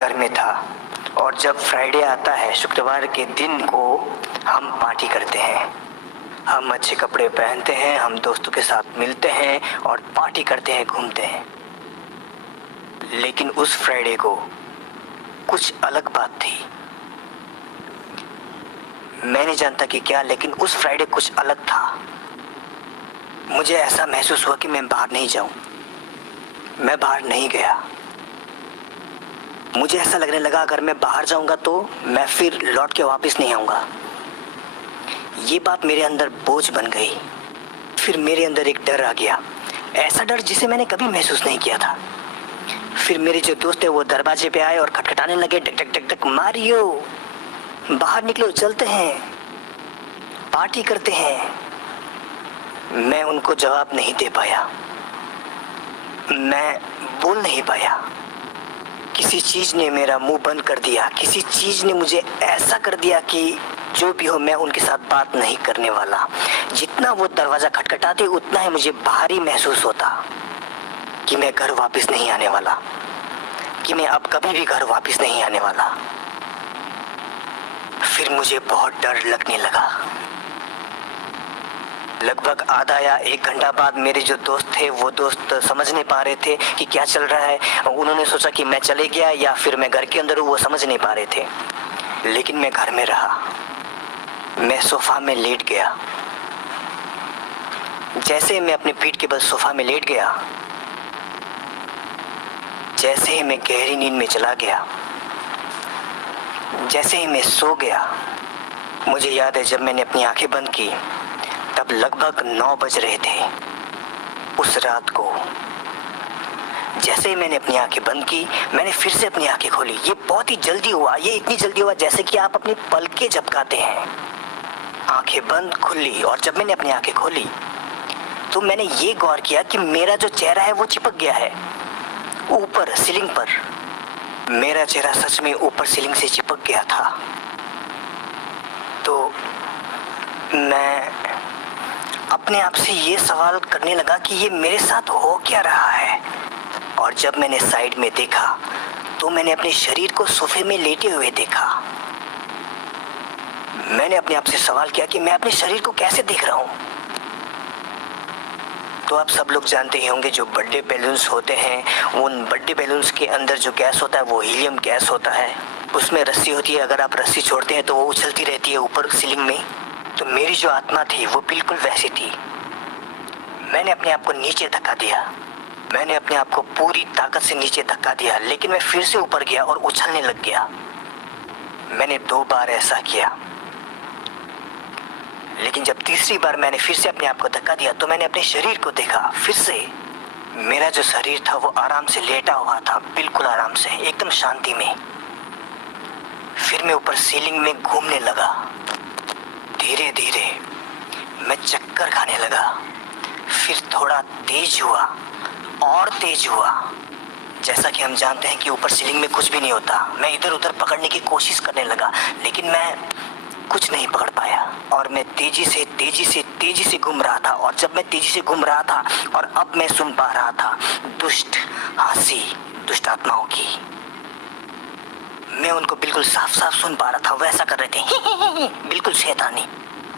घर में था और जब फ्राइडे आता है, शुक्रवार के दिन को हम पार्टी करते हैं। हम अच्छे कपड़े पहनते हैं, हम दोस्तों के साथ मिलते हैं और पार्टी करते हैं, घूमते हैं। लेकिन उस फ्राइडे को कुछ अलग बात थी। मैं नहीं जानता कि क्या, लेकिन उस फ्राइडे कुछ अलग था। मुझे ऐसा महसूस हुआ कि मैं बाहर नहीं जाऊं। मैं बाहर नहीं गया। मुझे ऐसा लगने लगा अगर मैं बाहर जाऊंगा तो मैं फिर लौट के वापस नहीं आऊंगा। ये बात मेरे अंदर बोझ बन गई। फिर मेरे अंदर एक डर आ गया, ऐसा डर जिसे मैंने कभी महसूस नहीं किया था। फिर मेरे जो दोस्त थे वो दरवाजे पे आए और खटखटाने लगे, टक टक टक टक, मारियो बाहर निकलो, चलते हैं, पार्टी करते हैं। मैं उनको जवाब नहीं दे पाया, मैं बोल नहीं पाया। किसी चीज ने मेरा मुंह बंद कर दिया। किसी चीज ने मुझे ऐसा कर दिया कि जो भी हो मैं उनके साथ बात नहीं करने वाला। जितना वो दरवाजा खटखटाते उतना ही मुझे भारी महसूस होता कि मैं घर वापस नहीं आने वाला, कि मैं अब कभी भी घर वापस नहीं आने वाला। फिर मुझे बहुत डर लगने लगा। लगभग आधा या 1 घंटा बाद मेरे जो दोस्त थे वो दोस्त समझ नहीं पा रहे थे कि क्या चल रहा है। उन्होंने सोचा कि मैं चले गया या फिर मैं घर के अंदर हूँ, वो समझ नहीं पा रहे थे। लेकिन मैं घर में रहा। मैं सोफा में लेट गया। जैसे मैं अपने पीठ के बल सोफा में लेट गया, जैसे ही मैं गहरी नींद में चला गया, जैसे ही मैं सो गया, मुझे याद है जब मैंने अपनी आंखें बंद की तब लगभग 9 बज रहे थे उस रात को। जैसे ही मैंने अपनी आंखें बंद की, मैंने फिर से अपनी आंखें खोली। ये बहुत ही जल्दी हुआ, ये इतनी जल्दी हुआ जैसे कि आप अपनी पलकें झपकाते हैं। आंखें बंद, खुली, और जब मैंने अपनी आंखें खोली तो मैंने ये गौर किया कि मेरा जो चेहरा है वो चिपक गया है ऊपर सीलिंग पर। मेरा चेहरा सच में ऊपर सीलिंग से चिपक गया था। तो मैं अपने आप से ये सवाल करने लगा कि ये मेरे साथ हो क्या रहा है। और जब मैंने साइड में देखा तो मैंने अपने शरीर को सोफे में लेटे हुए देखा। मैंने अपने आप से सवाल किया कि मैं अपने शरीर को कैसे देख रहा हूँ। तो आप सब लोग जानते ही होंगे जो बर्थडे बैलून्स होते हैं, उन बर्थडे बैलून्स के अंदर जो गैस होता है वो हीलियम गैस होता है। उसमें रस्सी होती है, अगर आप रस्सी छोड़ते हैं तो वो उछलती रहती है ऊपर सीलिंग में। तो मेरी जो आत्मा थी वो बिल्कुल वैसी थी। मैंने अपने आप को नीचे धक्का दिया। मैंने अपने आप को पूरी ताकत से नीचे धक्का दिया, लेकिन मैं फिर से ऊपर गया और उछलने लग गया। मैंने 2 बार ऐसा किया, लेकिन जब तीसरी बार मैंने फिर से अपने आप को धक्का दिया तो मैंने अपने शरीर को देखा। फिर से मेरा जो शरीर था वो आराम से लेटा हुआ था, बिल्कुल आराम से, एकदम शांति में। फिर मैं ऊपर सीलिंग में घूमने लगा। धीरे धीरे मैं चक्कर खाने लगा। फिर थोड़ा तेज हुआ और तेज हुआ। जैसा कि हम जानते हैं कि ऊपर सीलिंग में कुछ भी नहीं होता। मैं इधर उधर पकड़ने की कोशिश करने लगा, लेकिन मैं कुछ नहीं पकड़ पाया। और मैं तेजी से घूम रहा था। और जब मैं तेजी से घूम रहा था और अब मैं सुन पा रहा था दुष्ट हंसी दुष्ट आत्माओं की। मैं उनको बिल्कुल साफ साफ सुन पा रहा था, वैसा कर रहे थे बिल्कुल शैतानी।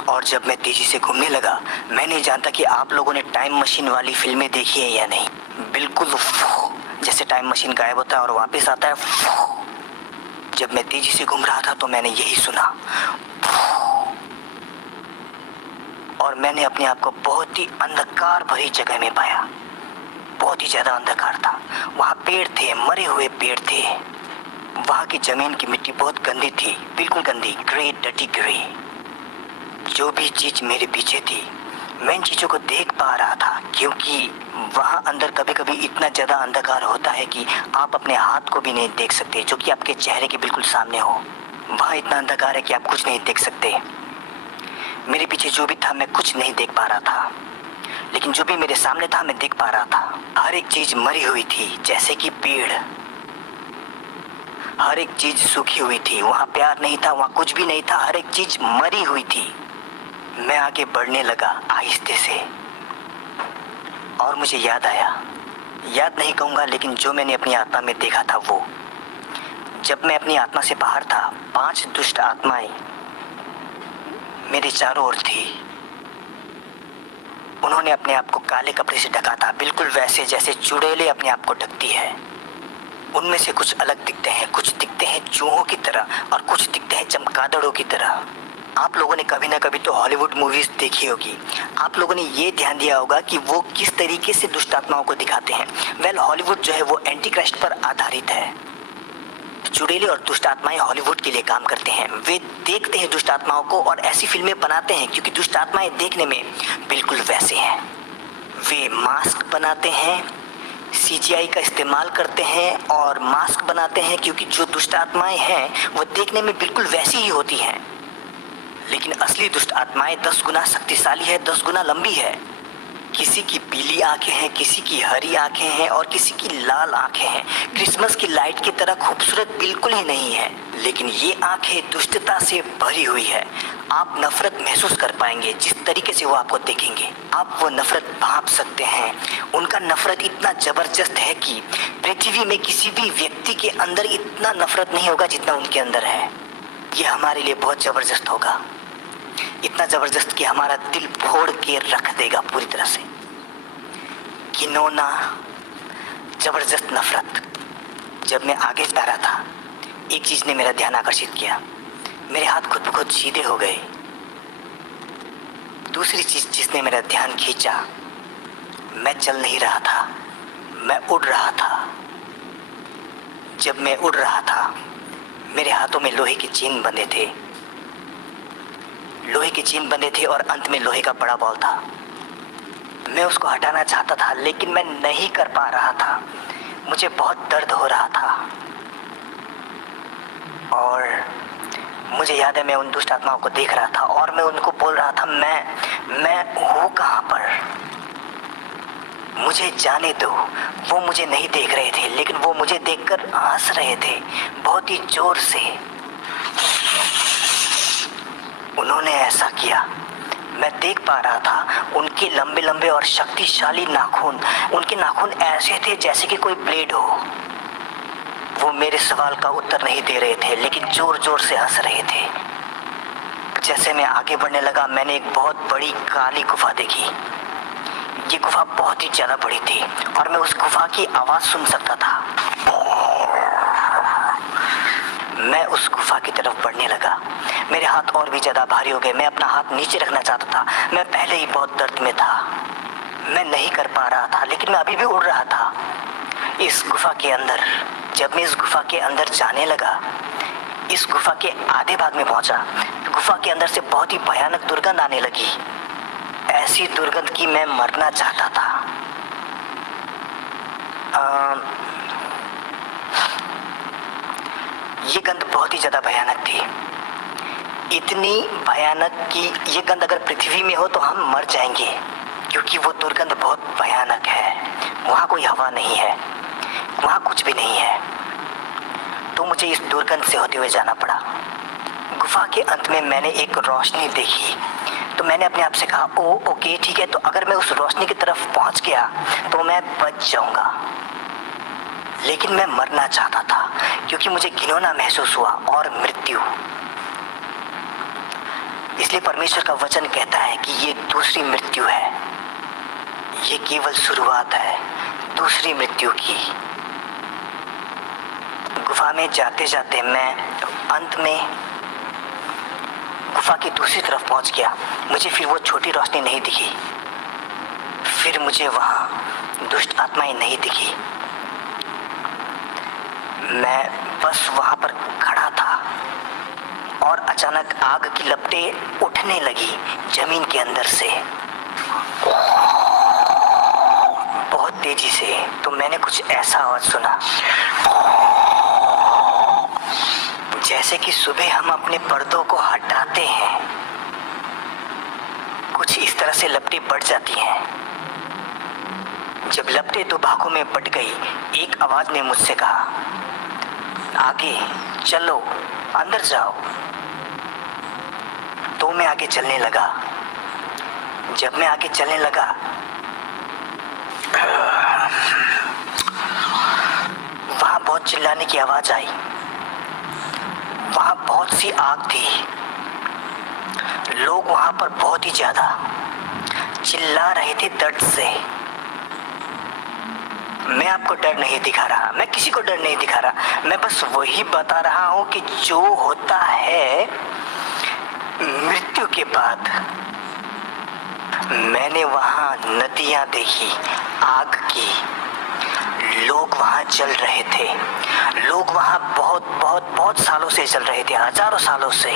और जब मैं तेजी से घूमने लगा, मैं नहीं जानता कि आप लोगों ने टाइम मशीन वाली फिल्में देखी है या नहीं। बिल्कुल जैसे टाइम मशीन गायब होता है और वापस आता है। जब मैं तेजी से घूम रहा था तो मैंने यही सुना। और मैंने अपने आप को बहुत ही अंधकार भरी जगह में पाया। बहुत ही ज्यादा अंधकार था। वहाँ पेड़ थे, मरे हुए पेड़ थे। वहाँ की जमीन की मिट्टी बहुत गंदी थी, बिल्कुल गंदी, ग्रे, डटी ग्रे। जो भी चीज मेरे पीछे थी, मैं इन चीजों को देख पा रहा था, क्योंकि वहाँ अंदर कभी कभी इतना ज्यादा अंधकार होता है कि आप अपने हाथ को भी नहीं देख सकते, जो कि आपके चेहरे के बिल्कुल सामने हो। वहाँ इतना अंधकार है कि आप कुछ नहीं देख सकते। मेरे पीछे जो भी था मैं कुछ नहीं देख पा रहा था, लेकिन जो भी मेरे सामने था मैं देख पा रहा था। हर एक चीज मरी हुई थी, जैसे कि पेड़। हर एक चीज सूखी हुई थी। वहाँ प्यार नहीं था, वहाँ कुछ भी नहीं था। हर एक चीज मरी हुई थी। मैं आगे बढ़ने लगा आहिस्ते से, और मुझे याद आया, याद नहीं कहूँगा, लेकिन जो मैंने अपनी आत्मा में देखा था वो जब मैं अपनी आत्मा से बाहर था, 5 दुष्ट आत्माएं मेरे चारों ओर थी। उन्होंने अपने आप को काले कपड़े से ढका था, बिल्कुल वैसे जैसे चुड़ैलें अपने आप को ढकती है। उनमें से कुछ अलग दिखते हैं, कुछ दिखते हैं चूहों की तरह और कुछ दिखते हैं चमगादड़ों की तरह। आप लोगों ने कभी ना कभी तो हॉलीवुड मूवीज देखी होगी। आप लोगों ने ये ध्यान दिया होगा कि वो किस तरीके से दुष्ट आत्माओं को दिखाते हैं। वेल, हॉलीवुड जो है वो एंटी क्राइस्ट पर आधारित है। चुड़ैले और दुष्ट आत्माएं हॉलीवुड के लिए काम करते हैं। वे देखते हैं दुष्ट आत्माओं को और ऐसी फिल्में बनाते हैं क्योंकि दुष्ट आत्माएं देखने में बिल्कुल वैसे हैं। वे मास्क बनाते हैं, सीजीआई का इस्तेमाल करते हैं और मास्क बनाते हैं क्योंकि जो दुष्ट आत्माएं हैं वो देखने में बिल्कुल वैसी ही होती हैं। लेकिन असली दुष्ट आत्माएं 10 गुना शक्तिशाली है, 10 गुना लंबी है। किसी की पीली आंखें हैं, किसी की हरी आंखें हैं और किसी की लाल आंखें हैं। क्रिसमस की लाइट की तरह खूबसूरत बिल्कुल ही नहीं है, लेकिन ये आंखें दुष्टता से भरी हुई है। आप नफरत महसूस कर पाएंगे जिस तरीके से वो आपको देखेंगे। आप वो नफरत भांप सकते हैं। उनका नफरत इतना जबरदस्त है कि पृथ्वी में किसी भी व्यक्ति के अंदर इतना नफरत नहीं होगा जितना उनके अंदर है। ये हमारे लिए बहुत जबरदस्त होगा, इतना जबरदस्त कि हमारा दिल फोड़ के रख देगा पूरी तरह से। घिनौना जबरदस्त नफरत। जब मैं आगे जा रहा था, एक चीज ने मेरा ध्यान आकर्षित किया। मेरे हाथ खुद ब खुद सीधे हो गए। दूसरी चीज जिसने मेरा ध्यान खींचा, मैं चल नहीं रहा था, मैं उड़ रहा था। जब मैं उड़ रहा था, मेरे हाथों में लोहे के चेन बंधे थे। लोहे के चेन बंधे थे और अंत में लोहे का बड़ा बॉल था। मैं उसको हटाना चाहता था लेकिन मैं नहीं कर पा रहा था। मुझे बहुत दर्द हो रहा था और मुझे याद है मैं उन दुष्ट आत्माओं को देख रहा था और मैं उनको बोल रहा था, मैं हूँ कहाँ पर, मुझे जाने दो। वो मुझे नहीं देख रहे थे लेकिन वो मुझे देखकर हंस रहे थे बहुत ही जोर से। उन्होंने ऐसा किया, मैं देख पा रहा था। उनके लंबे लंबे और शक्तिशाली नाखून, उनके नाखून ऐसे थे जैसे कि कोई ब्लेड हो। वो मेरे सवाल का उत्तर नहीं दे रहे थे लेकिन जोर जोर से हंस रहे थे। जैसे मैं आगे बढ़ने लगा, मैंने एक बहुत बड़ी काली गुफा देखी। ये गुफा बहुत ही ज्यादा बड़ी थी और मैं उस गुफा की आवाज सुन सकता था। मैं उस गुफा की तरफ बढ़ने लगा। मेरे हाथ और भी ज्यादा भारी हो गए। मैं अपना हाथ नीचे रखना चाहता था। मैं पहले ही बहुत दर्द में था, मैं नहीं कर पा रहा था लेकिन मैं अभी भी उड़ रहा था इस गुफा के अंदर। जब मैं इस गुफा के अंदर जाने लगा, इस गुफा के आधे भाग में पहुंचा, गुफा के अंदर से बहुत ही भयानक दुर्गंध आने लगी। ऐसी दुर्गंध की मैं मरना चाहता था। ये गंध बहुत ही ज्यादा भयानक थी, इतनी भयानक कि ये गंध अगर पृथ्वी में हो तो हम मर जाएंगे क्योंकि वो दुर्गंध बहुत भयानक है। वहाँ कोई हवा नहीं है, वहाँ कुछ भी नहीं है। तो मुझे इस दुर्गंध से होते हुए जाना पड़ा। गुफा के अंत में मैंने एक रोशनी देखी तो मैंने अपने आप से कहा, ओके ठीक है, तो अगर मैं उस रोशनी की तरफ पहुंच गया तो मैं बच जाऊंगा। लेकिन मैं मरना चाहता था क्योंकि मुझे घिनौना महसूस हुआ और मृत्यु। इसलिए परमेश्वर का वचन कहता है कि ये दूसरी मृत्यु है, ये केवल शुरुआत है दूसरी मृत्यु की। गुफा में जाते जाते मैं अंत में गुफा की दूसरी तरफ पहुंच गया। मुझे फिर वो छोटी रोशनी नहीं दिखी, फिर मुझे वहां दुष्ट आत्माएं नहीं दिखी। मैं बस वहां पर खड़ा था और अचानक आग की लपटें उठने लगी जमीन के अंदर से बहुत तेजी से। तो मैंने कुछ ऐसा आवाज सुना जैसे कि सुबह हम अपने पर्दों को हटाते हैं, कुछ इस तरह से लपटें बढ़ जाती हैं। जब लपटें 2 भागों में बट गई, एक आवाज ने मुझसे कहा, आगे चलो, अंदर जाओ। तो मैं आगे चलने लगा। जब मैं आगे चलने लगा, वहां बहुत चिल्लाने की आवाज आई। बहुत सी आग थी। लोग वहां पर बहुत ही ज्यादा चिल्ला रहे थे दर्द से। मैं आपको डर नहीं दिखा रहा, मैं किसी को डर नहीं दिखा रहा, मैं बस वही बता रहा हूं कि जो होता है मृत्यु के बाद। मैंने वहां नदियां देखी आग की, लोग वहां जल रहे थे, लोग वहां बहुत बहुत बहुत सालों से जल रहे थे, हजारों सालों से।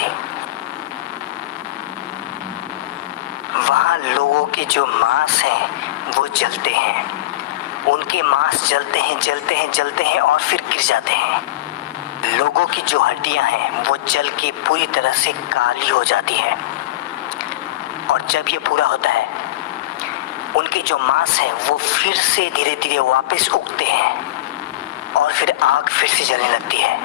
वहां लोगों के जो मांस हैं वो जलते हैं, उनके मांस जलते हैं जलते हैं जलते हैं और फिर गिर जाते हैं। लोगों की जो हड्डियां हैं वो जल के पूरी तरह से काली हो जाती है, और जब ये पूरा होता है उनके जो मांस हैं वो फिर से धीरे धीरे वापस उगते हैं और फिर आग फिर से जलने लगती है।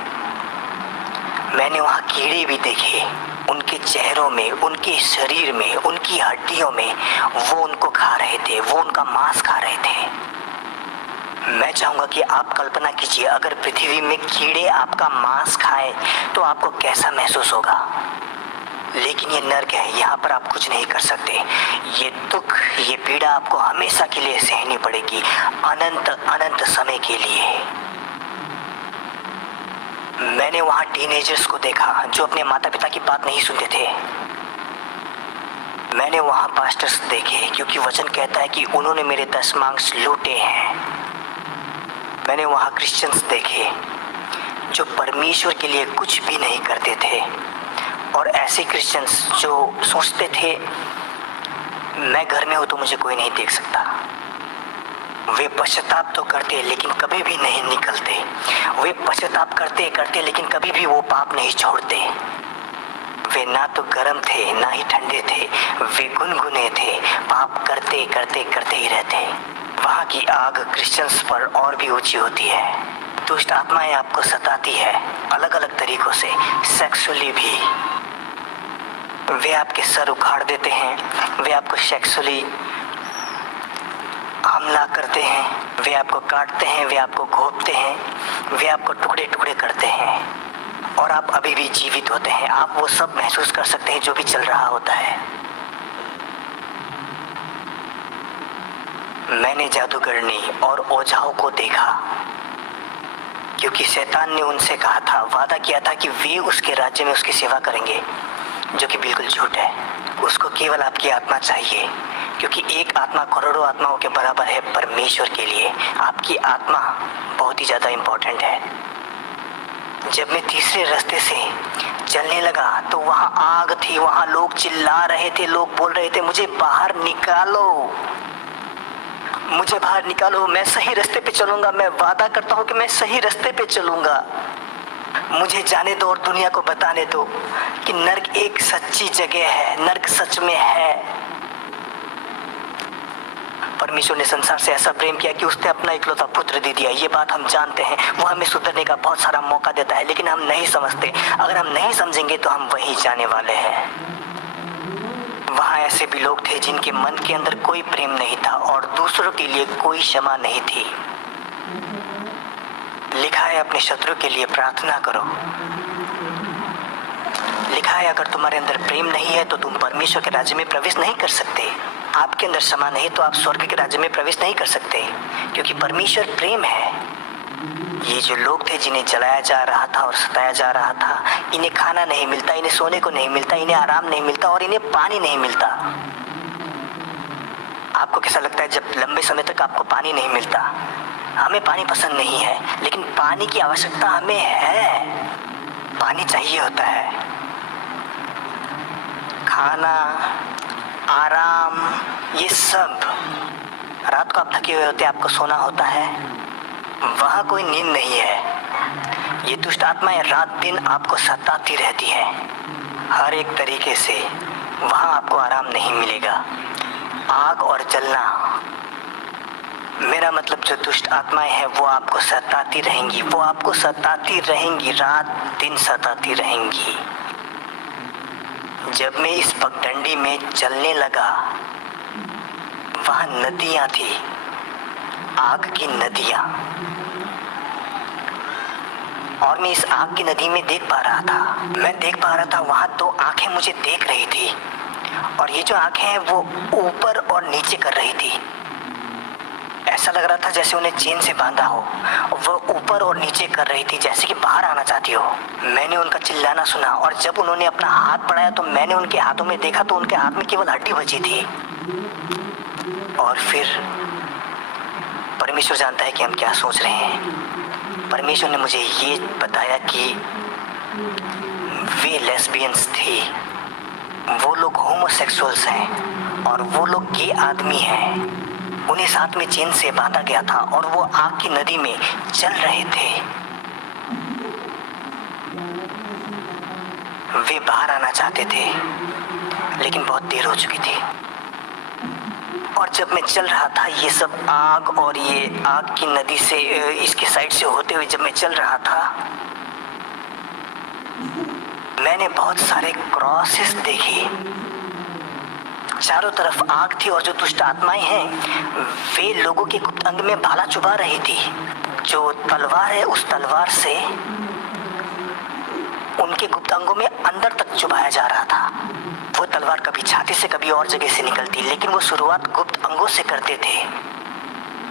मैंने वहाँ कीड़े भी देखे, उनके चेहरों में, उनके शरीर में, उनकी हड्डियों में, वो उनको खा रहे थे, वो उनका मांस खा रहे थे। मैं चाहूँगा कि आप कल्पना कीजिए, अगर पृथ्वी में कीड़े आपका मांस खाएं तो आपको कैसा महसूस होगा। लेकिन ये नर्क है, यहाँ पर आप कुछ नहीं कर सकते। ये दुख, ये पीड़ा आपको हमेशा के लिए सहनी पड़ेगी, अनंत अनंत समय के लिए। मैंने वहाँ टीनेजर्स को देखा जो अपने माता पिता की बात नहीं सुनते थे। मैंने वहाँ पास्टर्स देखे, क्योंकि वचन कहता है कि उन्होंने मेरे दशमांश लूटे हैं। मैंने वहाँ क्रिश्चियंस देखे जो परमेश्वर के लिए कुछ भी नहीं करते थे, और ऐसे क्रिश्चियंस जो सोचते थे मैं घर में हूँ तो मुझे कोई नहीं देख सकता। वे पश्चाताप तो करते लेकिन कभी भी नहीं निकलते, वे पश्चाताप करते करते लेकिन कभी भी वो पाप नहीं छोड़ते। वे ना तो गर्म थे ना ही ठंडे थे, वे गुनगुने थे, पाप करते करते करते ही रहते। वहाँ की आग क्रिश्चियंस पर और भी ऊंची होती है। दुष्ट आत्माएं आपको सताती है अलग अलग तरीकों से, सेक्सुअली भी। वे आपके सर उखाड़ देते हैं, वे आपको सेक्सुअली हमला करते हैं, वे आपको काटते हैं, वे आपको घोंपते हैं, वे आपको टुकड़े टुकड़े करते हैं, और आप अभी भी जीवित होते हैं। आप वो सब महसूस कर सकते हैं जो भी चल रहा होता है। मैंने जादूगरनी और ओझाओं को देखा, क्योंकि शैतान ने उनसे कहा था, वादा किया था कि वे उसके राज्य में उसकी सेवा करेंगे, जो कि बिल्कुल झूठ है। उसको केवल आपकी आत्मा चाहिए, क्योंकि एक आत्मा करोड़ों आत्माओं के बराबर है परमेश्वर के लिए। आपकी आत्मा बहुत ही ज़्यादा इम्पोर्टेंट है। जब मैं तीसरे रास्ते से चलने लगा तो वहाँ आग थी, वहाँ लोग चिल्ला रहे थे, लोग बोल रहे थे मुझे बाहर निकालो, मुझे बाहर निकालो, मैं सही रास्ते पे चलूंगा, मैं वादा करता हूँ कि मैं सही रास्ते पे चलूंगा, मुझे जाने दो और दुनिया को बताने दो कि नर्क एक सच्ची जगह है, नर्क सच में है। परमेश्वर ने संसार से ऐसा प्रेम किया कि उसने अपना इकलौता पुत्र दे दिया। ये बात हम जानते हैं। वो हमें सुधरने का बहुत सारा मौका देता है, लेकिन हम नहीं समझते। अगर हम नहीं समझेंगे तो हम वहीं जाने वाले हैं। वहाँ ऐसे भी लोग थे जिनके मन के अंदर कोई प्रेम नहीं था और दूसरों के लिए कोई क्षमा नहीं थी। लिखा है अपने शत्रु के लिए प्रार्थना करो। लिखा है अगर तुम्हारे अंदर प्रेम नहीं है तो तुम परमेश्वर के राज्य में प्रवेश नहीं कर सकते। आपके अंदर क्षमा नहीं तो आप स्वर्ग के राज्य में प्रवेश नहीं कर सकते, क्योंकि परमेश्वर प्रेम है। ये जो लोग थे जिन्हें जलाया जा रहा था और सताया जा रहा था, इन्हें खाना नहीं मिलता, इन्हें सोने को नहीं मिलता, इन्हें आराम नहीं मिलता और इन्हें पानी नहीं मिलता। आपको कैसा लगता है जब लंबे समय तक आपको पानी नहीं मिलता? हमें पानी पसंद नहीं है, लेकिन पानी की आवश्यकता हमें है। पानी चाहिए होता है। खाना, आराम, ये सब। रात को आप थके हुए होते हैं, आपको सोना होता है, वहाँ कोई नींद नहीं है। ये दुष्ट आत्माएं रात दिन आपको सताती रहती है हर एक तरीके से। वहाँ आपको आराम नहीं मिलेगा। आग और जलना, मेरा मतलब जो दुष्ट आत्माएं हैं वो आपको सताती रहेंगी, वो आपको सताती रहेंगी, रात दिन सताती रहेंगी। जब मैं इस पगडंडी में चलने लगा, वहाँ नदियाँ थी, आग की नदियाँ। और मैं इस आग की नदी में देख पा रहा था। मैं देख पा रहा था वहाँ 2 आंखें मुझे देख रही थी और ये जो आंखें हैं वो ऊपर और नीचे कर रही थी। ऐसा लग रहा था जैसे उन्हें चेन से बांधा हो। वो ऊपर और नीचे कर रही थी जैसे कि बाहर आना चाहती हो। मैंने उनका चिल्लाना सुना और जब उन्होंने अपना हाथ बढ़ाया तो मैंने उनके हाथों में देखा तो उनके हाथ में केवल हड्डी बची थी। और फिर परमेश्वर जानता है कि हम क्या सोच रहे हैं। परमेश्वर ने मुझे ये बताया कि वे लेस्बियंस थी, वो लोग होमोसेक्सुअल्स हैं और वो लोग गे आदमी हैं। उन्हें साथ में चेन से बांधा गया था और वो आग की नदी में चल रहे थे। वे बाहर आना चाहते थे लेकिन बहुत देर हो चुकी थी। और जब मैं चल रहा था ये सब आग और ये आग की नदी से इसके साइड से होते हुए जब मैं चल रहा था मैंने बहुत सारे क्रॉसेस देखे। चारों तरफ आग थी और जो दुष्ट आत्माएं हैं वे लोगों के गुप्त अंग में भाला चुभा रही थी। जो तलवार है उस तलवार से उनके गुप्त अंगों में अंदर तक चुभाया जा रहा था। वो तलवार कभी छाती से कभी और जगह से निकलती लेकिन वो शुरुआत गुप्त अंगों से करते थे।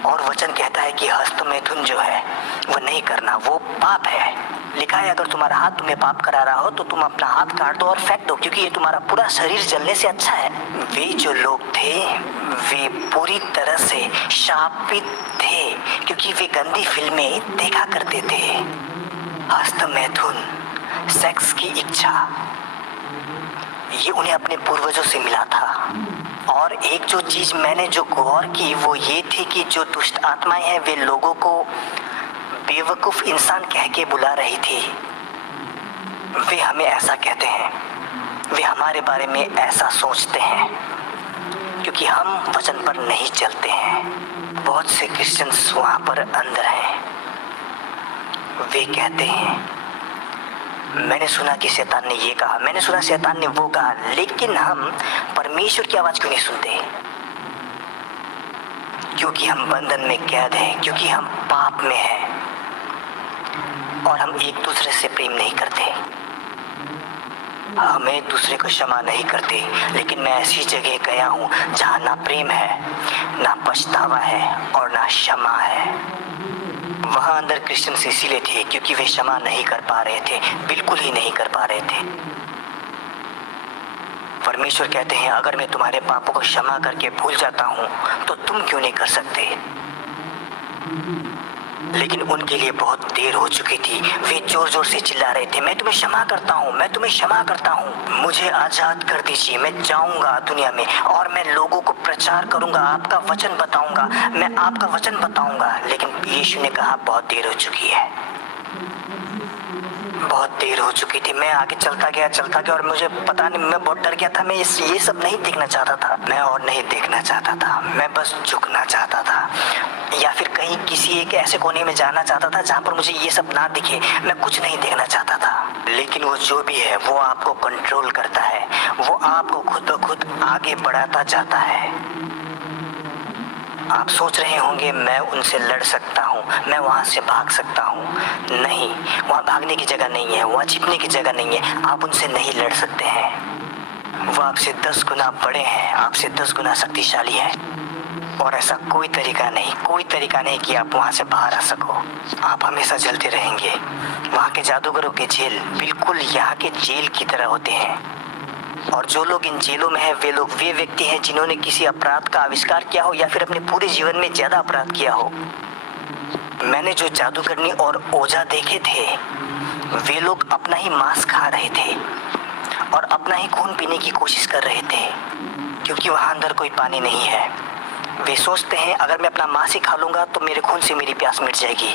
और वचन कहता है कि हस्तमैथुन जो है वो नहीं करना, वो पाप है। लिखा है अगर तुम्हारा हाथ तुम्हें पाप करा रहा हो तो तुम अपना हाथ काट दो और फेंक दो क्योंकि ये तुम्हारा पूरा शरीर जलने से अच्छा है। वे जो लोग थे वे पूरी तरह से शापित थे क्योंकि वे गंदी फिल्में देखा करते थे। हस्तमैथुन, सेक्स की इच्छा, ये उन्हें अपने पूर्वजों से मिला था। और एक जो चीज मैंने जो गौर की वो ये थी कि जो दुष्ट आत्माएं हैं वे लोगों को बेवकूफ इंसान कह के बुला रही थी। वे हमें ऐसा कहते हैं, वे हमारे बारे में ऐसा सोचते हैं क्योंकि हम वचन पर नहीं चलते हैं। बहुत से क्रिश्चियंस वहाँ पर अंदर हैं। वे कहते हैं मैंने सुना कि शैतान ने ये कहा, मैंने सुना शैतान ने वो कहा, लेकिन हम परमेश्वर की आवाज क्यों नहीं सुनते? क्योंकि हम बंधन में कैद हैं, क्योंकि हम पाप में हैं और हम एक दूसरे से प्रेम नहीं करते। हम एक दूसरे को क्षमा नहीं करते। लेकिन मैं ऐसी जगह गया हूँ जहाँ ना प्रेम है, ना पछतावा है और ना क्षमा है। वहाँ अंदर क्रिश्चियंस इसीलिए थे क्योंकि वे क्षमा नहीं कर पा रहे थे, बिल्कुल ही नहीं कर पा रहे थे। परमेश्वर कहते हैं अगर मैं तुम्हारे पापों को क्षमा करके भूल जाता हूँ तो तुम क्यों नहीं कर सकते? लेकिन उनके लिए बहुत देर हो चुकी थी। वे जोर जोर से चिल्ला रहे थे, मैं तुम्हें क्षमा करता हूँ, मैं तुम्हें क्षमा करता हूँ, मुझे आजाद कर दीजिए। मैं जाऊंगा दुनिया में और मैं लोगों को प्रचार करूंगा, आपका वचन बताऊंगा, मैं आपका वचन बताऊंगा। लेकिन यीशु ने कहा बहुत देर हो चुकी है, बहुत देर हो चुकी थी। मैं आगे चलता गया और मुझे पता नहीं, मैं बहुत डर गया था। मैं ये सब नहीं देखना चाहता था, मैं और नहीं देखना चाहता था। मैं बस झुकना चाहता था या फिर कहीं किसी एक ऐसे कोने में जाना चाहता था जहाँ पर मुझे ये सब ना दिखे। मैं कुछ नहीं देखना चाहता था। लेकिन वो जो भी है वो आपको कंट्रोल करता है, वो आपको खुद ब खुद आगे बढ़ाता जाता है। आप सोच रहे होंगे मैं उनसे लड़ सकता हूँ, मैं वहाँ से भाग सकता हूँ। नहीं, वहाँ भागने की जगह नहीं है, वहाँ छिपने की जगह नहीं है। आप उनसे नहीं लड़ सकते हैं। वो आपसे 10 गुना बड़े हैं, आपसे 10 गुना शक्तिशाली है और ऐसा कोई तरीका नहीं कि आप वहाँ से बाहर आ सको। आप हमेशा जलते रहेंगे। वहाँ के जादूगरों के जेल बिल्कुल यहाँ के जेल की तरह होते हैं और जो लोग इन जेलों में हैं वे व्यक्ति हैं जिन्होंने किसी अपराध का आविष्कार किया हो या फिर अपने पूरे जीवन में ज्यादा अपराध किया हो। मैंने जो जादूगरनी और ओझा देखे थे वे लोग अपना ही मांस खा रहे थे और अपना ही खून पीने की कोशिश कर रहे थे क्योंकि वहाँ अंदर कोई पानी नहीं है। वे सोचते हैं अगर मैं अपना मांस ही खा लूँगा तो मेरे खून से मेरी प्यास मिट जाएगी।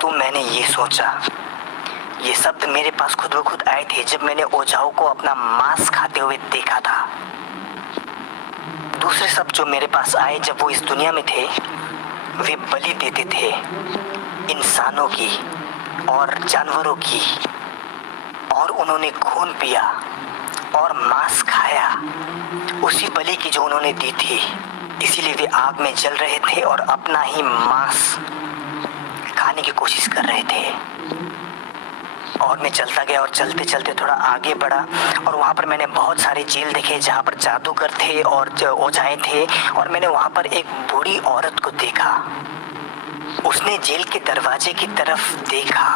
तो मैंने ये सोचा, ये शब्द मेरे पास खुद ब खुद आए थे जब मैंने ओझाओं को अपना मांस खाते हुए देखा था। दूसरे शब्द जो मेरे पास आए जब वो इस दुनिया में थे, वे बलि देते थे इंसानों की और जानवरों की, और उन्होंने खून पिया और मांस खाया उसी बलि की जो उन्होंने दी थी। इसीलिए वे आग में जल रहे थे और अपना ही मांस खाने दबाने की कोशिश कर रहे थे। और मैं चलता गया और चलते चलते थोड़ा आगे बढ़ा और वहाँ पर मैंने बहुत सारे जेल देखे जहाँ पर जादूगर थे और ओझाएं थे। और मैंने वहाँ पर एक बूढ़ी औरत को देखा। उसने जेल के दरवाजे की तरफ देखा।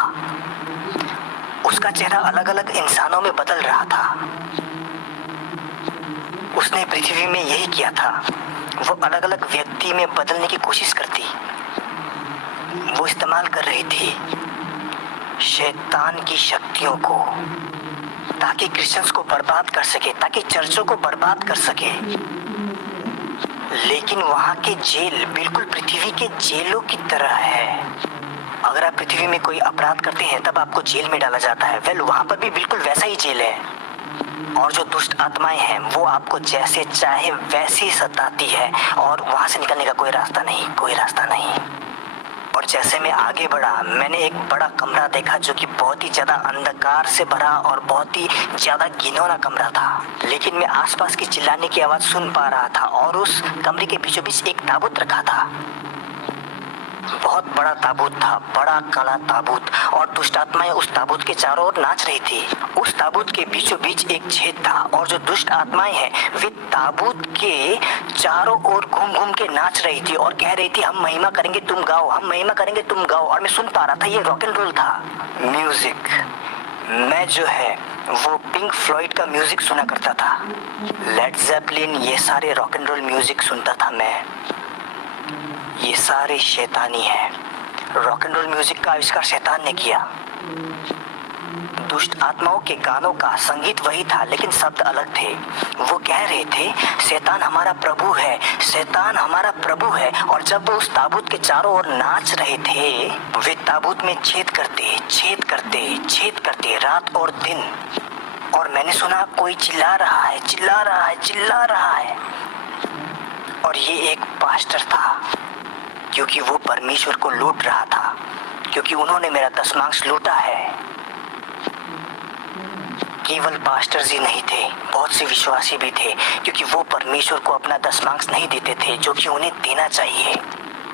उसका चेहरा अलग अलग इंसानों में बदल रहा था। उसने पृथ्वी में यही किया था, वो अलग अलग व्यक्ति में बदलने की कोशिश करती। वो इस्तेमाल कर रही थी शैतान की शक्तियों को ताकि क्रिश्चियंस को बर्बाद कर सके, ताकि चर्चों को बर्बाद कर सके। लेकिन वहाँ के जेल बिल्कुल पृथ्वी के जेलों की तरह है। अगर आप पृथ्वी में कोई अपराध करते हैं तब आपको जेल में डाला जाता है। वेल, वहाँ पर भी बिल्कुल वैसा ही जेल है। और जो दुष्ट आत्माएं हैं वो आपको जैसे चाहे वैसे ही सताती है और वहाँ से निकलने का कोई रास्ता नहीं, कोई रास्ता नहीं। और जैसे मैं आगे बढ़ा मैंने एक बड़ा कमरा देखा जो कि बहुत ही ज़्यादा अंधकार से भरा और बहुत ही ज़्यादा घिनौना कमरा था। लेकिन मैं आसपास की चिल्लाने की आवाज़ सुन पा रहा था और उस कमरे के बीचों बीच एक ताबूत रखा था। बहुत बड़ा ताबूत था, बड़ा काला ताबूत, और दुष्ट आत्माएं उस ताबूत के चारों ओर नाच रही थी। उस ताबूत के बीचों बीच एक छेद था और जो दुष्ट आत्माएं हैं वे ताबूत के चारों ओर घूम घूम के नाच रही थी और कह रही थी हम महिमा करेंगे तुम गाओ, हम महिमा करेंगे तुम गाओ। और मैं सुन पा रहा था ये रॉक एंड रोल था म्यूजिक। मैं जो है वो पिंक फ्लॉयड का म्यूजिक सुना करता था, लेड ज़ेपेलिन, ये सारे रॉक एंड रोल म्यूजिक सुनता था मैं। ये सारे शैतानी है। रॉक एंड रोल म्यूजिक का आविष्कार शैतान ने किया। दुष्ट आत्माओं के गानों का संगीत वही था लेकिन शब्द अलग थे। वो कह रहे थे शैतान हमारा प्रभु है, शैतान हमारा प्रभु है। और जब वो उस ताबूत के चारों ओर नाच रहे थे वे ताबूत में छेद करते छेद करते छेद करते रात और दिन। और मैंने सुना कोई चिल्ला रहा है, चिल्ला रहा है, चिल्ला रहा है। और ये एक पास्टर था क्योंकि वो परमेश्वर को लूट रहा था, क्योंकि उन्होंने मेरा दशमांश लूटा है। केवल पास्टर्स ही नहीं थे, बहुत से विश्वासी भी थे, क्योंकि वो परमेश्वर को अपना दशमांश नहीं देते थे जो कि उन्हें देना चाहिए।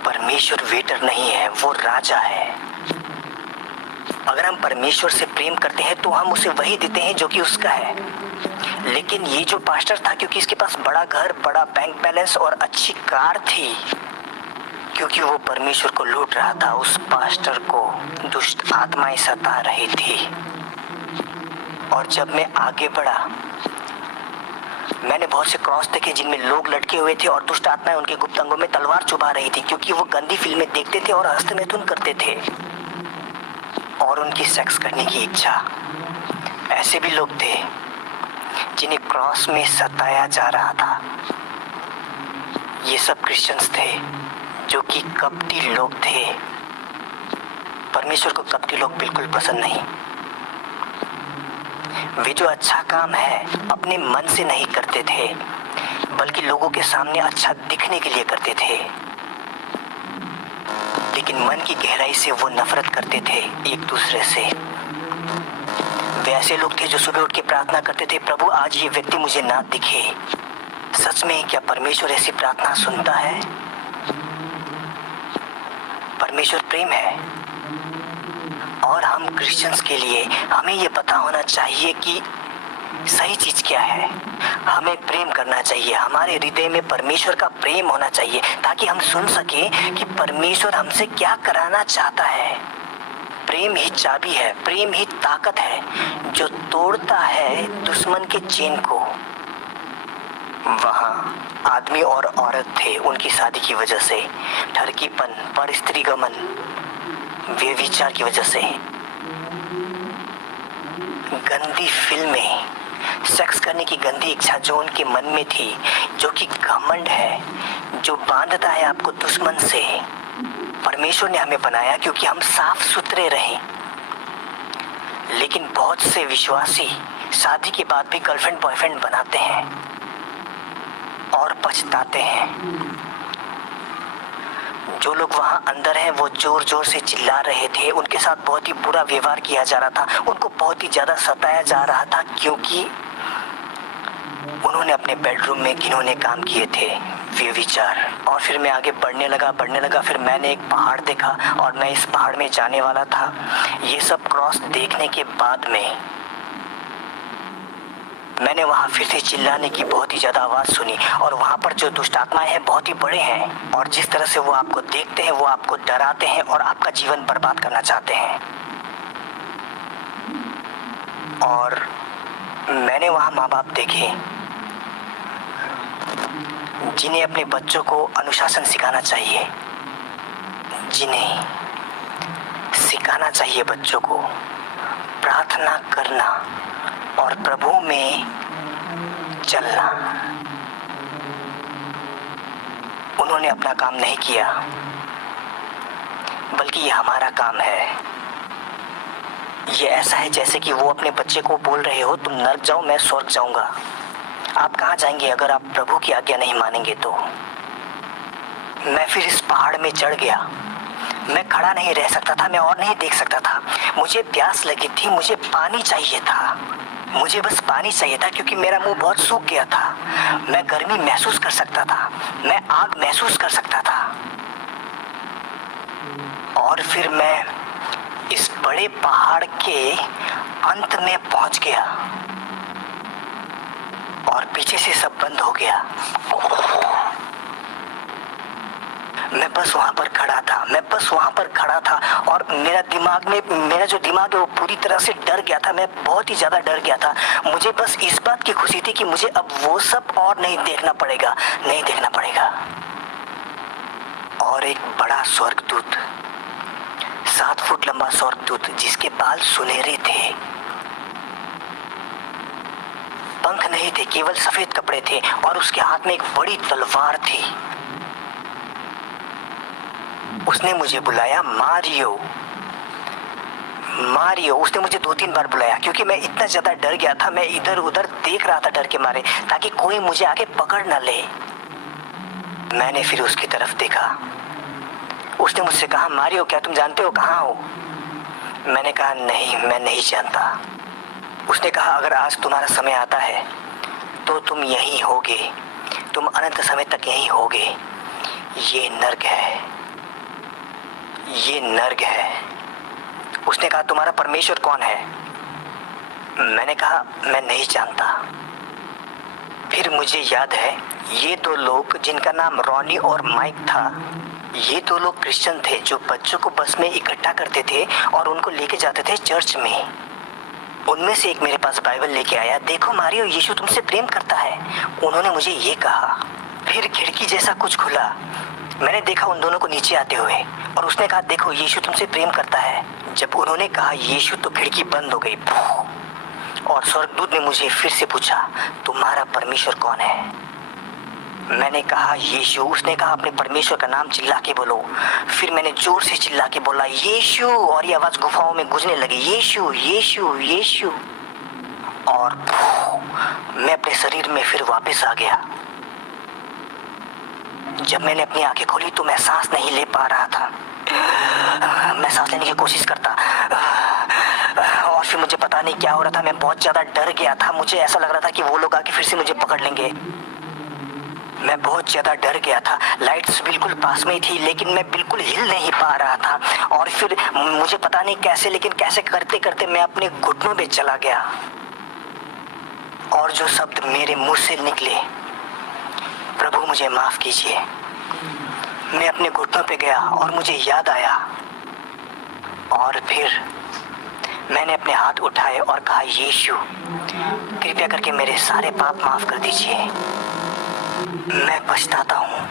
परमेश्वर वेटर नहीं है, वो राजा है। अगर हम परमेश्वर से प्रेम करते हैं तो हम उसे वही देते हैं जो कि उसका है। लेकिन ये जो पास्टर था क्योंकि इसके पास बड़ा घर, बड़ा बैंक बैलेंस और अच्छी कार थी, क्योंकि वो परमेश्वर को लूट रहा था, उस पास्टर को दुष्ट आत्माएं सता रही थी। और जब मैं आगे बढ़ा मैंने बहुत से क्रॉस देखे जिनमें लोग लटके हुए थे और दुष्ट आत्माएं उनके गुप्त अंगों में तलवार चुभा रही थी, क्योंकि वो गंदी फिल्में देखते थे और हस्तमैथुन करते थे और उनकी सेक्स करने की इच्छा। ऐसे भी लोग थे जिन्हें क्रॉस में सताया जा रहा था। ये सब क्रिश्चियंस थे जो कि कपटी लोग थे। परमेश्वर को कपटी लोग बिल्कुल पसंद नहीं। वे जो अच्छा काम है अपने मन से नहीं करते थे बल्कि लोगों के सामने अच्छा दिखने के लिए करते थे, लेकिन मन की गहराई से वो नफरत करते थे एक दूसरे से। वे ऐसे लोग थे जो सुबह उठ के प्रार्थना करते थे, प्रभु आज ये व्यक्ति मुझे ना दिखे। सच में क्या परमेश्वर ऐसी प्रार्थना सुनता है? परमेश्वर प्रेम है और हम क्रिश्चियंस के लिए हमें ये पता होना चाहिए कि सही चीज क्या है। हमें प्रेम करना चाहिए, हमारे हृदय में परमेश्वर का प्रेम होना चाहिए ताकि हम सुन सके कि परमेश्वर हमसे क्या कराना चाहता है। प्रेम ही चाबी है, प्रेम ही ताकत है जो तोड़ता है दुश्मन के चेन को। वहाँ आदमी और औरत थे, उनकी शादी की वजह से, ठरकीपन, पर स्त्रीगमन, व्यभिचार की वजह से, गंदी फिल्में, सेक्स करने की गंदी इच्छा जो उनके मन में थी, जो कि घमंड है, जो बांधता है आपको दुश्मन से। परमेश्वर ने हमें बनाया क्योंकि हम साफ सुथरे रहें, लेकिन बहुत से विश्वासी शादी के बाद भी गर्लफ्रेंड बॉयफ्रेंड बनाते हैं और पछताते हैं। जो लोग वहाँ अंदर हैं वो जोर जोर से चिल्ला रहे थे, उनके साथ बहुत ही बुरा व्यवहार किया जा रहा था, उनको बहुत ही ज़्यादा सताया जा रहा था, क्योंकि उन्होंने अपने बेडरूम में घिनौने काम किए थे, वे विचार। और फिर मैं आगे बढ़ने लगा। फिर मैंने एक पहाड़ देखा और मैं इस पहाड़ में जाने वाला था। ये सब क्रॉस देखने के बाद में मैंने वहाँ फिर से चिल्लाने की बहुत ही ज़्यादा आवाज़ सुनी। और वहाँ पर जो दुष्ट आत्माएं हैं बहुत ही बड़े हैं, और जिस तरह से वो आपको देखते हैं, वो आपको डराते हैं और आपका जीवन बर्बाद करना चाहते हैं। और मैंने वहाँ माँ बाप देखे जिन्हें अपने बच्चों को अनुशासन सिखाना चाहिए, जिन्हें सिखाना चाहिए बच्चों को प्रार्थना करना और प्रभु में चलना। उन्होंने अपना काम नहीं किया, बल्कि ये हमारा काम है। ये ऐसा है जैसे कि वो अपने बच्चे को बोल रहे हो, तुम नर्क जाओ, मैं स्वर्ग जाऊंगा। आप कहाँ जाएंगे अगर आप प्रभु की आज्ञा नहीं मानेंगे तो। मैं फिर इस पहाड़ में चढ़ गया। मैं खड़ा नहीं रह सकता था, मैं और नहीं देख सकता था। मुझे प्यास लगी थी, मुझे पानी चाहिए था, मुझे बस पानी चाहिए था, क्योंकि मेरा मुंह बहुत सूख गया था। मैं गर्मी महसूस कर सकता था, मैं आग महसूस कर सकता था। और फिर मैं इस बड़े पहाड़ के अंत में पहुंच गया और पीछे से सब बंद हो गया। मैं बस वहां पर खड़ा था और मेरा जो दिमाग है वो पूरी तरह से डर गया था। मैं बहुत ही ज्यादा डर गया था। मुझे बस इस बात की खुशी थी कि मुझे अब वो सब और नहीं देखना पड़ेगा। और एक बड़ा स्वर्गदूत, 7 फुट लंबा स्वर्गदूत, जिसके बाल सुनहरे थे, पंख नहीं थे, केवल सफेद कपड़े थे, और उसके हाथ में एक बड़ी तलवार थी। उसने मुझे बुलाया, मारियो। उसने मुझे 2-3 बार बुलाया, क्योंकि मैं इतना ज्यादा डर गया था। मैं इधर उधर देख रहा था डर के मारे, ताकि कोई मुझे आगे पकड़ न ले। मैंने फिर उसकी तरफ देखा। उसने मुझसे कहा, मारियो क्या तुम जानते हो कहाँ हो? मैंने कहा, नहीं, मैं नहीं जानता। उसने कहा, अगर आज तुम्हारा समय आता है तो तुम यहीं होगे, तुम अनंत समय तक यहीं होगे। ये नर्क है। उसने कहा, तुम्हारा परमेश्वर कौन है? मैंने कहा, मैं नहीं जानता। फिर मुझे याद है, ये 2 लोग जिनका नाम रॉनी और माइक था, ये 2 लोग क्रिश्चियन थे जो बच्चों को बस में इकट्ठा करते थे और उनको लेके जाते थे चर्च में। उनमें से एक मेरे पास बाइबल लेके आया। देखो मारियो, यीशु तुमसे प्रेम करता है, उन्होंने मुझे ये कहा। फिर खिड़की जैसा कुछ खुला, मैंने देखा उन दोनों को नीचे आते हुए, और उसने कहा, देखो यीशु तुमसे प्रेम करता है। जब उन्होंने कहा यीशु, तो खिड़की बंद हो गई। और स्वर्गदूत ने मुझे फिर से पूछा, तुम्हारा परमेश्वर कौन है? मैंने कहा, यीशु। उसने कहा, अपने परमेश्वर का नाम चिल्ला के बोलो। फिर मैंने जोर से चिल्ला के बोला, यीशु, और ये आवाज गुफाओं में गूंजने लगी, यीशु यीशु यीशु। और मैं अपने शरीर में फिर वापस आ गया। जब मैंने अपनी आंखें खोली तो मैं सांस नहीं ले पा रहा था। मैं सांस लेने की कोशिश करता, और फिर मुझे पता नहीं क्या हो रहा था। मैं बहुत ज्यादा डर गया था। मुझे ऐसा लग रहा था कि वो लोग आके फिर से मुझे पकड़ लेंगे। मैं बहुत ज्यादा डर गया था। लाइट्स बिल्कुल पास में ही थी, लेकिन मैं बिल्कुल हिल नहीं पा रहा था। और फिर मुझे पता नहीं कैसे, लेकिन कैसे करते करते मैं अपने घुटनों पे चला गया। और जो शब्द मेरे मुंह से निकले, प्रभु मुझे माफ कीजिए, मैं अपने घुटनों पे गया और मुझे याद आया। और फिर मैंने अपने हाथ उठाए और कहा, यीशु कृपया करके मेरे सारे पाप माफ कर दीजिए। मैं पछताता हूँ,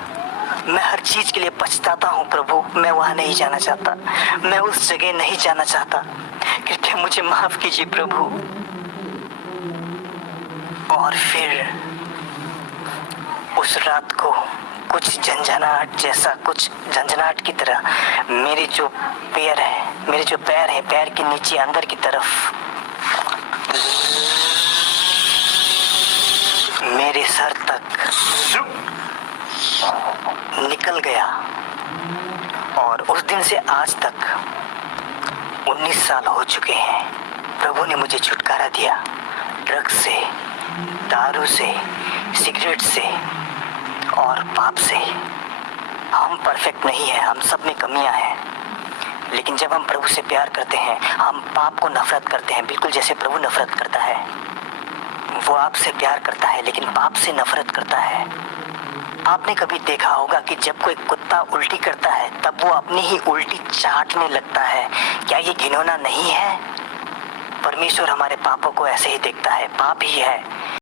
मैं हर चीज के लिए पछताता हूँ प्रभु। मैं वहां नहीं जाना चाहता, मैं उस जगह नहीं जाना चाहता। कृपया मुझे माफ कीजिए प्रभु। और फिर उस रात को कुछ झंझनाहट की तरह मेरे जो पैर हैं, पैर के नीचे अंदर की तरफ मेरे सर तक निकल गया। और उस दिन से आज तक 19 साल हो चुके हैं। प्रभु ने मुझे छुटकारा दिया ड्रग्स से, दारू से, सिगरेट से और पाप से। हम परफेक्ट नहीं हैं, हम सब में कमियां हैं, लेकिन जब हम प्रभु से प्यार करते हैं हम पाप को नफरत करते हैं, बिल्कुल जैसे प्रभु नफरत करता है। वो आपसे प्यार करता है लेकिन पाप से नफरत करता है। आपने कभी देखा होगा कि जब कोई कुत्ता उल्टी करता है तब वो अपनी ही उल्टी चाटने लगता है। क्या ये घिनौना नहीं है? परमेश्वर हमारे पापों को ऐसे ही देखता है, पाप ही है।